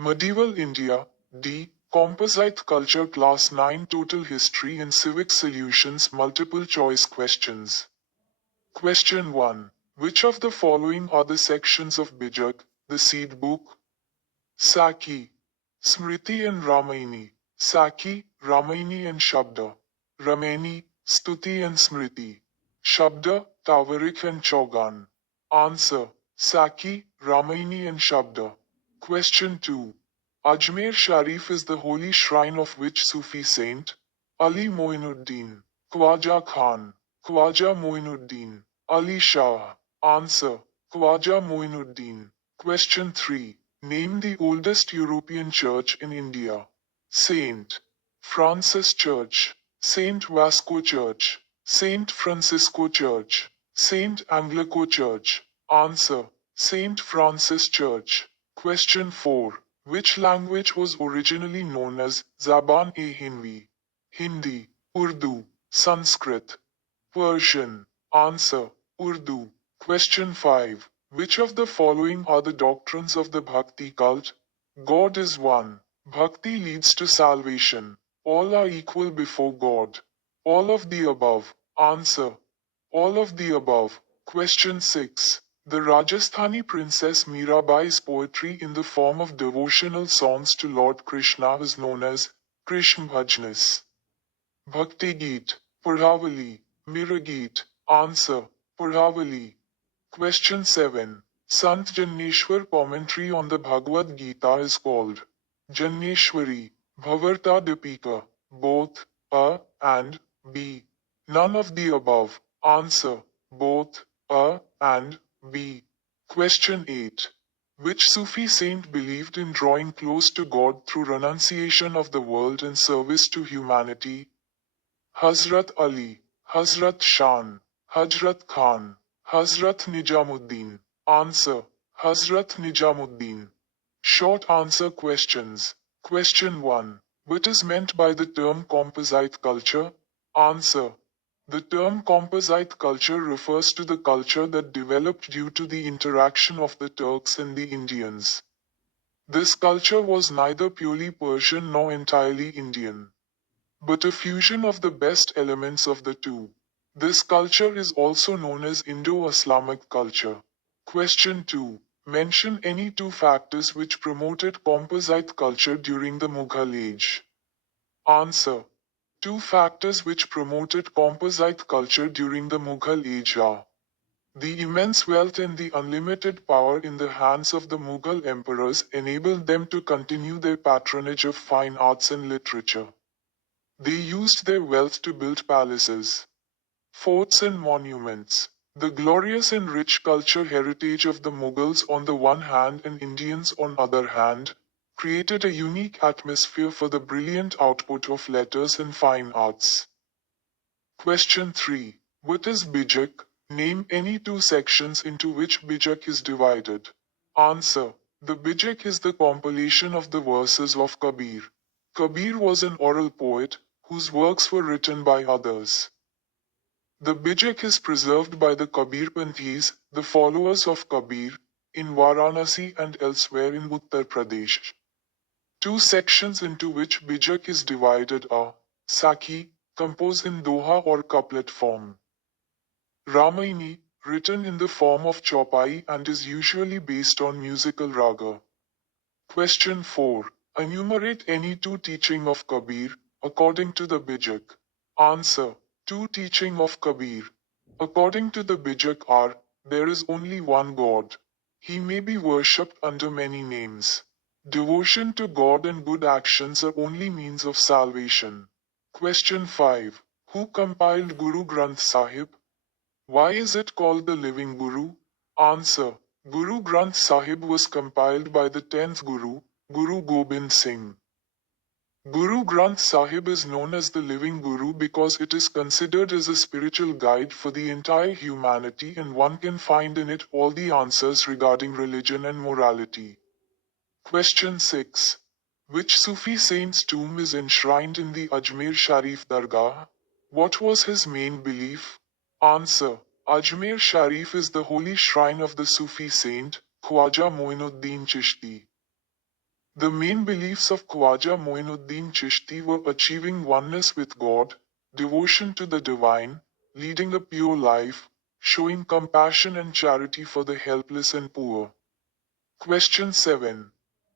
Medieval India. D. Composite Culture Class 9 Total History and Civic Solutions Multiple Choice Questions. Question 1. Which of the following are the sections of Bijak, the seed book? Saki, Smriti and Ramayani. Saki, Ramayani and Shabda. Ramayani, Stuti and Smriti. Shabda, Tavarik and Chaugan. Answer. Saki, Ramayani and Shabda. Question 2. Ajmer Sharif is the holy shrine of which Sufi saint? Ali Moinuddin, Khwaja Khan, Khwaja Moinuddin, Ali Shah. Answer. Khwaja Moinuddin. Question 3. Name the oldest European church in India. Saint Francis Church, Saint Vasco Church, Saint Francisco Church, Saint Anglico Church. Answer. Saint Francis Church. Question 4. Which language was originally known as Zaban-e-Hindu? Hindi, Urdu, Sanskrit, Persian. Answer. Urdu. Question 5. Which of the following are the doctrines of the Bhakti cult? God is one. Bhakti leads to salvation. All are equal before God. All of the above. Answer. All of the above. Question 6. The Rajasthani princess Mirabai's poetry in the form of devotional songs to Lord Krishna is known as Krishna Bhajnas. Bhakti Geet, Purhavali, Mirageet. Answer. Purhavali. Question 7. Sant Janneshwar commentary on the Bhagavad Gita is called Janneshwari, Bhavarta Dipika, both A and B. None of the above. Answer. Both A and B. Question 8. Which Sufi saint believed in drawing close to God through renunciation of the world and service to humanity? Hazrat Ali, Hazrat Shan, Hazrat Khan, Hazrat Nijamuddin. Answer. Hazrat Nijamuddin. Short answer questions. Question 1. What is meant by the term composite culture? Answer. The term composite culture refers to the culture that developed due to the interaction of the Turks and the Indians. This culture was neither purely Persian nor entirely Indian, but a fusion of the best elements of the two. This culture is also known as Indo-Islamic culture. Question 2. Mention any two factors which promoted composite culture during the Mughal age. Answer. Two factors which promoted composite culture during the Mughal age are the immense wealth and the unlimited power in the hands of the Mughal emperors enabled them to continue their patronage of fine arts and literature. They used their wealth to build palaces, forts and monuments. The glorious and rich culture heritage of the Mughals on the one hand and Indians on other hand, created a unique atmosphere for the brilliant output of letters and fine arts. Question 3. What is Bijak? Name any two sections into which Bijak is divided. Answer. The Bijak is the compilation of the verses of Kabir. Kabir was an oral poet, whose works were written by others. The Bijak is preserved by the Kabirpanthis, the followers of Kabir, in Varanasi and elsewhere in Uttar Pradesh. Two sections into which Bijak is divided are Saki, composed in Doha or couplet form. Ramayani, written in the form of Chaupai and is usually based on musical raga. Question 4. Enumerate any two teaching of Kabir, according to the Bijak. Answer. Two teaching of Kabir. According to the Bijak are, there is only one God. He may be worshipped under many names. Devotion to God and good actions are only means of salvation. Question 5. Who compiled Guru Granth Sahib? Why is it called the living Guru? Answer. Guru Granth Sahib was compiled by the 10th Guru, Guru Gobind Singh. Guru Granth Sahib is known as the living Guru because it is considered as a spiritual guide for the entire humanity and one can find in it all the answers regarding religion and morality. Question 6. Which Sufi saint's tomb is enshrined in the Ajmer Sharif Dargah? What was his main belief? Answer. Ajmer Sharif is the holy shrine of the Sufi saint, Khwaja Moinuddin Chishti. The main beliefs of Khwaja Moinuddin Chishti were achieving oneness with God, devotion to the divine, leading a pure life, showing compassion and charity for the helpless and poor. Question 7.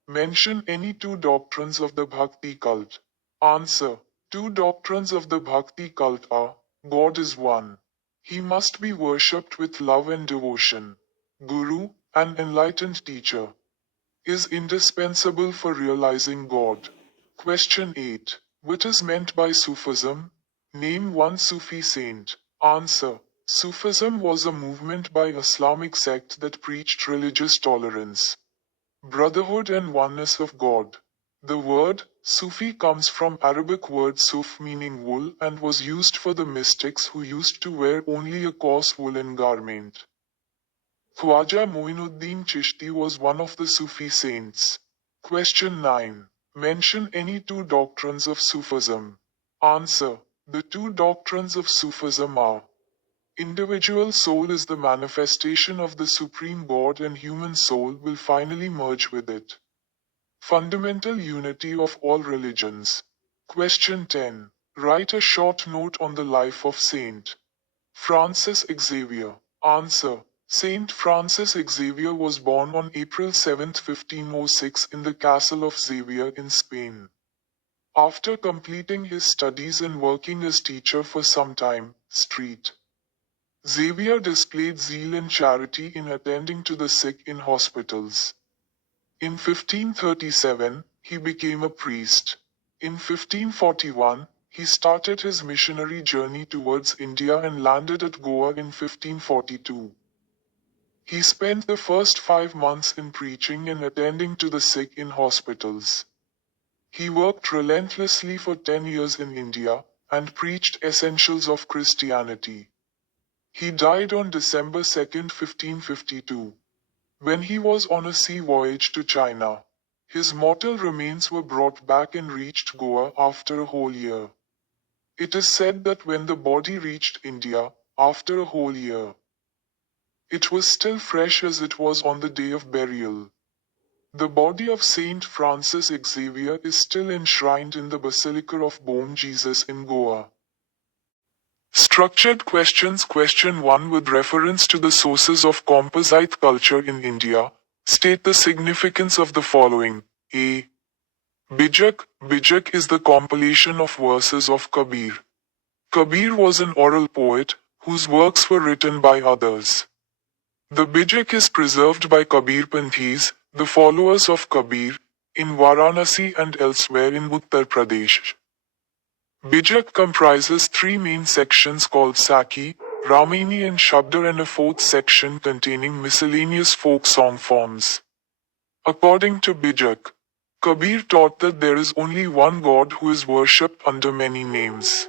Mention any two doctrines of the Bhakti cult. Answer. Two doctrines of the Bhakti cult are, God is one. He must be worshipped with love and devotion. Guru, an enlightened teacher, is indispensable for realizing God. Question 8. What is meant by Sufism? Name one Sufi saint. Answer. Sufism was a movement by Islamic sect that preached religious tolerance, brotherhood and oneness of God. The word Sufi comes from Arabic word suf meaning wool and was used for the mystics who used to wear only a coarse woolen garment. Khwaja Moinuddin Chishti was one of the Sufi saints. Question 9. Mention any two doctrines of Sufism. Answer. The two doctrines of Sufism are: individual soul is the manifestation of the Supreme God and human soul will finally merge with it. Fundamental unity of all religions. Question 10. Write a short note on the life of Saint Francis Xavier. Answer. Saint Francis Xavier was born on April 7, 1506 in the castle of Xavier in Spain. After completing his studies and working as teacher for some time, Xavier displayed zeal and charity in attending to the sick in hospitals. In 1537, he became a priest. In 1541, he started his missionary journey towards India and landed at Goa in 1542. He spent the first 5 months in preaching and attending to the sick in hospitals. He worked relentlessly for 10 years in India and preached essentials of Christianity. He died on December 2, 1552. When he was on a sea voyage to China, his mortal remains were brought back and reached Goa after a whole year. It is said that when the body reached India, after a whole year, it was still fresh as it was on the day of burial. The body of Saint Francis Xavier is still enshrined in the Basilica of Bom Jesus in Goa. Structured questions. Question 1. With reference to the sources of composite culture in India, state the significance of the following. A. Bijak. Bijak is the compilation of verses of Kabir. Kabir was an oral poet, whose works were written by others. The Bijak is preserved by Kabir Panthis, the followers of Kabir, in Varanasi and elsewhere in Uttar Pradesh. Bijak comprises three main sections called Saki, Ramini and Shabdar and a fourth section containing miscellaneous folk song forms. According to Bijak, Kabir taught that there is only one God who is worshipped under many names.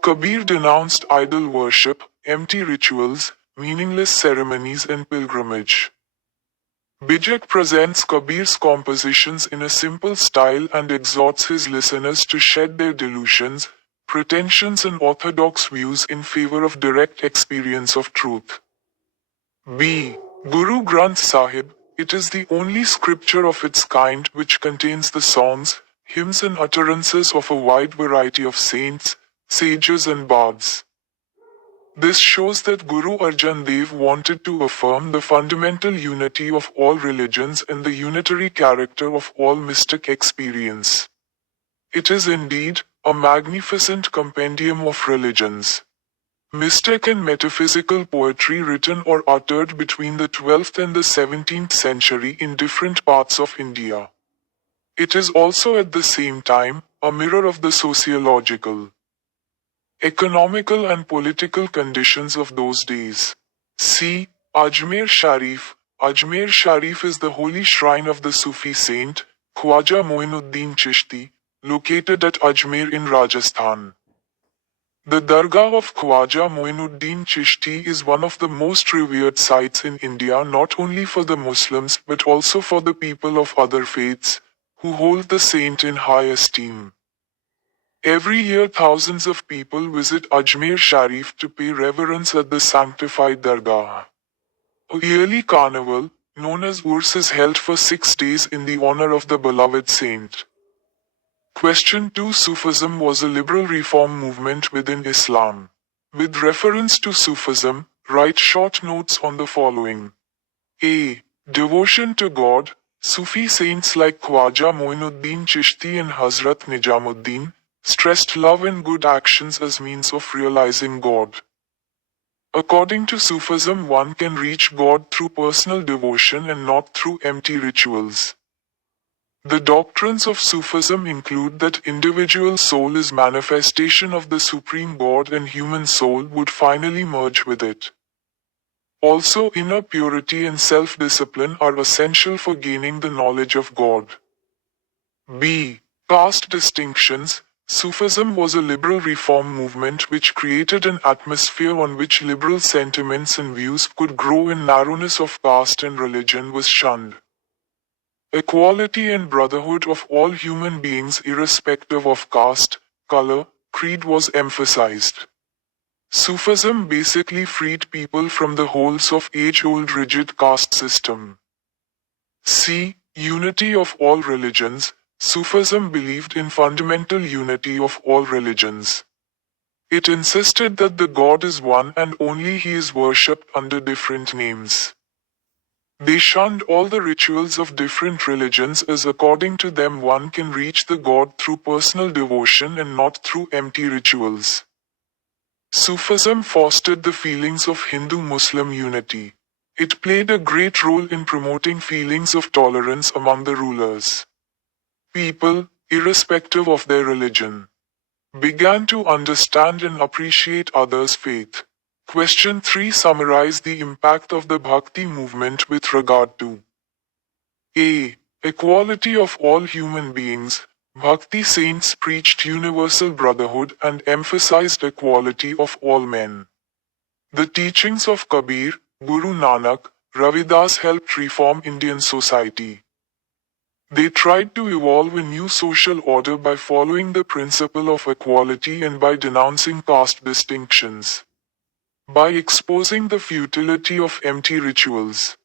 Kabir denounced idol worship, empty rituals, meaningless ceremonies and pilgrimage. Bijak presents Kabir's compositions in a simple style and exhorts his listeners to shed their delusions, pretensions and orthodox views in favor of direct experience of truth. B. Guru Granth Sahib. It is the only scripture of its kind which contains the songs, hymns and utterances of a wide variety of saints, sages and bards. This shows that Guru Arjan Dev wanted to affirm the fundamental unity of all religions and the unitary character of all mystic experience. It is indeed a magnificent compendium of religions, mystic and metaphysical poetry written or uttered between the 12th and the 17th century in different parts of India. It is also at the same time a mirror of the sociological, economical and political conditions of those days. C. Ajmer Sharif. Ajmer Sharif is the holy shrine of the Sufi saint, Khwaja Moinuddin Chishti, located at Ajmer in Rajasthan. The Dargah of Khwaja Moinuddin Chishti is one of the most revered sites in India not only for the Muslims but also for the people of other faiths, who hold the saint in high esteem. Every year thousands of people visit Ajmer Sharif to pay reverence at the sanctified Dargah. A yearly carnival, known as Urs, is held for 6 days in the honor of the beloved saint. Question 2. Sufism was a liberal reform movement within Islam. With reference to Sufism, write short notes on the following. A. Devotion to God. Sufi saints like Khwaja Moinuddin Chishti and Hazrat Nijamuddin stressed love and good actions as means of realizing God. According to Sufism, one can reach God through personal devotion and not through empty rituals. The doctrines of Sufism include that individual soul is manifestation of the Supreme God and human soul would finally merge with it. Also, inner purity and self-discipline are essential for gaining the knowledge of God. B. Caste distinctions. Sufism was a liberal reform movement which created an atmosphere on which liberal sentiments and views could grow, and narrowness of caste and religion was shunned. Equality and brotherhood of all human beings irrespective of caste, color, creed was emphasized. Sufism basically freed people from the holds of age-old rigid caste system. C. Unity of all religions. Sufism believed in fundamental unity of all religions. It insisted that the God is one and only He is worshipped under different names. They shunned all the rituals of different religions, as according to them one can reach the God through personal devotion and not through empty rituals. Sufism fostered the feelings of Hindu-Muslim unity. It played a great role in promoting feelings of tolerance among the rulers. People, irrespective of their religion, began to understand and appreciate others' faith. Question 3. Summarize the impact of the Bhakti movement with regard to A. Equality of all human beings. Bhakti saints preached universal brotherhood and emphasized equality of all men. The teachings of Kabir, Guru Nanak, Ravidas helped reform Indian society. They tried to evolve a new social order by following the principle of equality and by denouncing caste distinctions. By exposing the futility of empty rituals,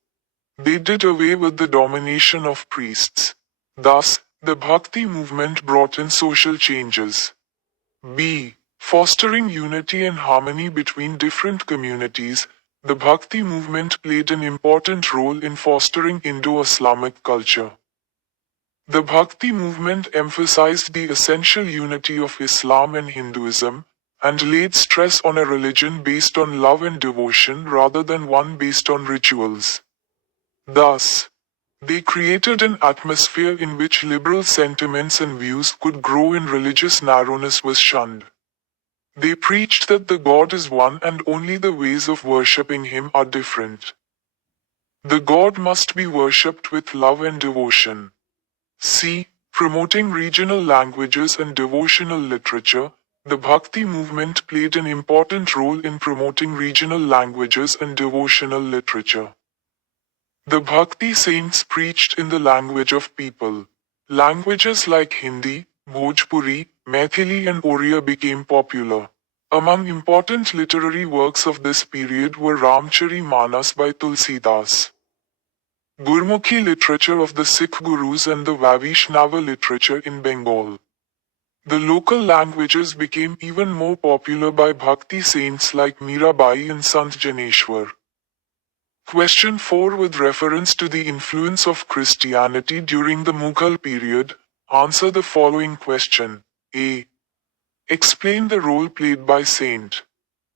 they did away with the domination of priests. Thus, the Bhakti movement brought in social changes. B. Fostering unity and harmony between different communities. The Bhakti movement played an important role in fostering Indo-Islamic culture. The Bhakti movement emphasized the essential unity of Islam and Hinduism, and laid stress on a religion based on love and devotion rather than one based on rituals. Thus, they created an atmosphere in which liberal sentiments and views could grow and religious narrowness was shunned. They preached that the God is one and only the ways of worshipping Him are different. The God must be worshipped with love and devotion. C. Promoting regional languages and devotional literature. The Bhakti movement played an important role in promoting regional languages and devotional literature. The Bhakti saints preached in the language of people. Languages like Hindi, Bhojpuri, Maithili and Oriya became popular. Among important literary works of this period were Ramchari Manas by Tulsidas, Gurmukhi literature of the Sikh Gurus and the Vaishnava literature in Bengal. The local languages became even more popular by Bhakti saints like Mirabai and Sant Janeshwar. Question 4. With reference to the influence of Christianity during the Mughal period, answer the following question. A. Explain the role played by Saint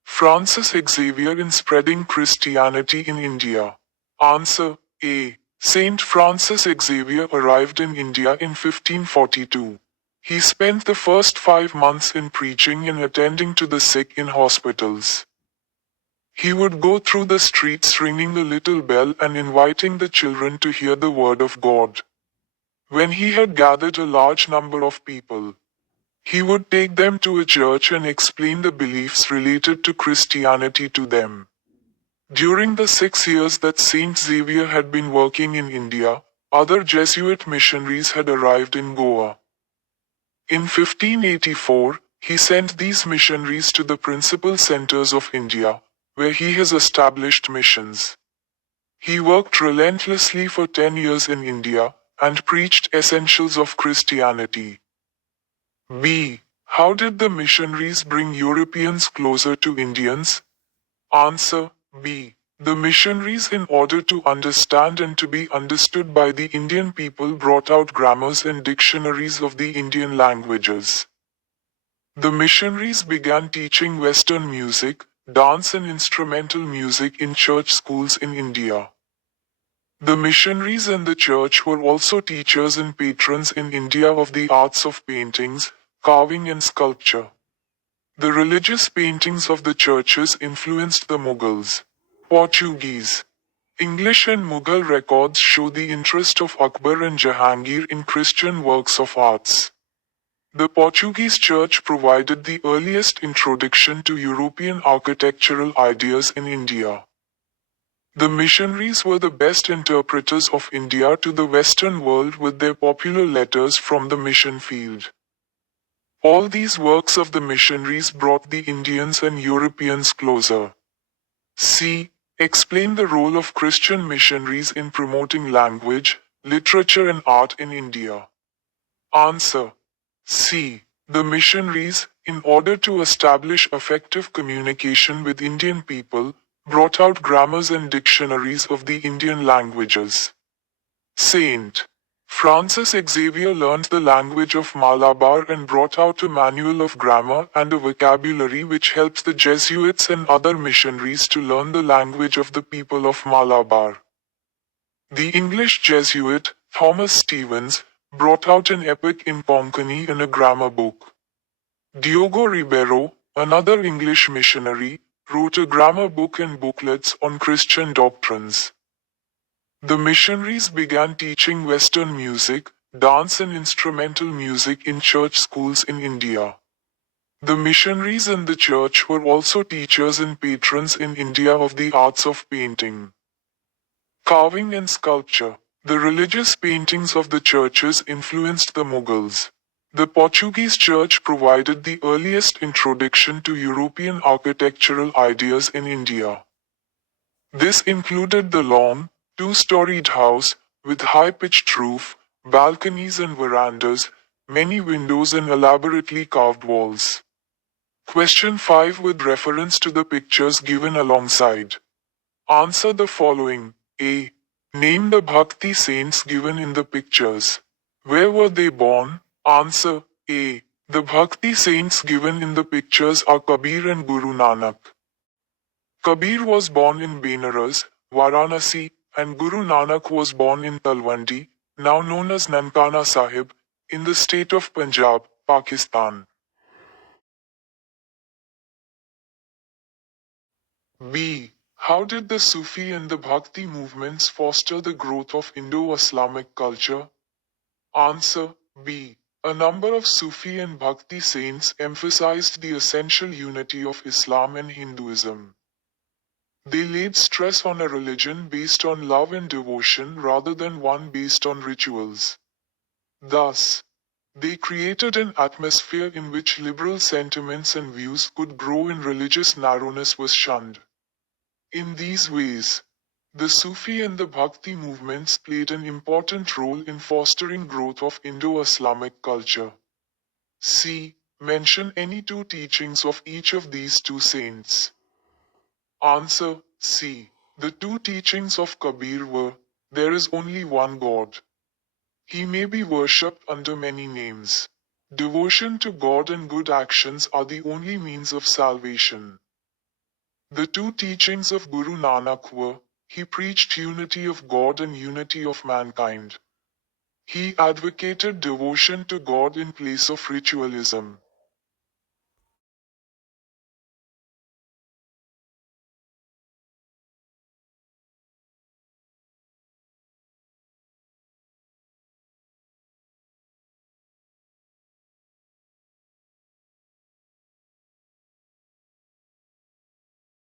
Francis Xavier in spreading Christianity in India. Answer. A. Saint Francis Xavier arrived in India in 1542. He spent the first 5 months in preaching and attending to the sick in hospitals. He would go through the streets ringing the little bell and inviting the children to hear the word of God. When he had gathered a large number of people, he would take them to a church and explain the beliefs related to Christianity to them. During the 6 years that Saint Xavier had been working in India, other Jesuit missionaries had arrived in Goa. In 1584, he sent these missionaries to the principal centers of India, where he has established missions. He worked relentlessly for 10 years in India and preached essentials of Christianity. B. How did the missionaries bring Europeans closer to Indians? Answer B. The missionaries, in order to understand and to be understood by the Indian people, brought out grammars and dictionaries of the Indian languages. The missionaries began teaching Western music, dance and instrumental music in church schools in India. The missionaries and the church were also teachers and patrons in India of the arts of paintings, carving and sculpture. The religious paintings of the churches influenced the Mughals. Portuguese. English and Mughal records show the interest of Akbar and Jahangir in Christian works of arts. The Portuguese church provided the earliest introduction to European architectural ideas in India. The missionaries were the best interpreters of India to the Western world with their popular letters from the mission field. All these works of the missionaries brought the Indians and Europeans closer. C. Explain the role of Christian missionaries in promoting language, literature and art in India. Answer. C. The missionaries, in order to establish effective communication with Indian people, brought out grammars and dictionaries of the Indian languages. Saint Francis Xavier learned the language of Malabar and brought out a manual of grammar and a vocabulary which helps the Jesuits and other missionaries to learn the language of the people of Malabar. The English Jesuit, Thomas Stevens, brought out an epic in Konkani in a grammar book. Diogo Ribeiro, another English missionary, wrote a grammar book and booklets on Christian doctrines. The missionaries began teaching Western music, dance and instrumental music in church schools in India. The missionaries and the church were also teachers and patrons in India of the arts of painting, carving and sculpture. The religious paintings of the churches influenced the Mughals. The Portuguese church provided the earliest introduction to European architectural ideas in India. This included the long, two-storied house, with high-pitched roof, balconies and verandas, many windows and elaborately carved walls. Question 5 with reference to the pictures given alongside. Answer the following. A. Name the Bhakti saints given in the pictures. Where were they born? Answer A. The Bhakti saints given in the pictures are Kabir and Guru Nanak. Kabir was born in Benares, Varanasi, and Guru Nanak was born in Talwandi, now known as Nankana Sahib, in the state of Punjab, Pakistan. B. How did the Sufi and the Bhakti movements foster the growth of Indo-Islamic culture? Answer B. A number of Sufi and Bhakti saints emphasized the essential unity of Islam and Hinduism. They laid stress on a religion based on love and devotion rather than one based on rituals. Thus, they created an atmosphere in which liberal sentiments and views could grow and religious narrowness was shunned. In these ways, the Sufi and the Bhakti movements played an important role in fostering growth of Indo-Islamic culture. C. Mention any two teachings of each of these two saints. Answer C. The two teachings of Kabir were, there is only one God. He may be worshipped under many names. Devotion to God and good actions are the only means of salvation. The two teachings of Guru Nanak were, he preached unity of God and unity of mankind. He advocated devotion to God in place of ritualism.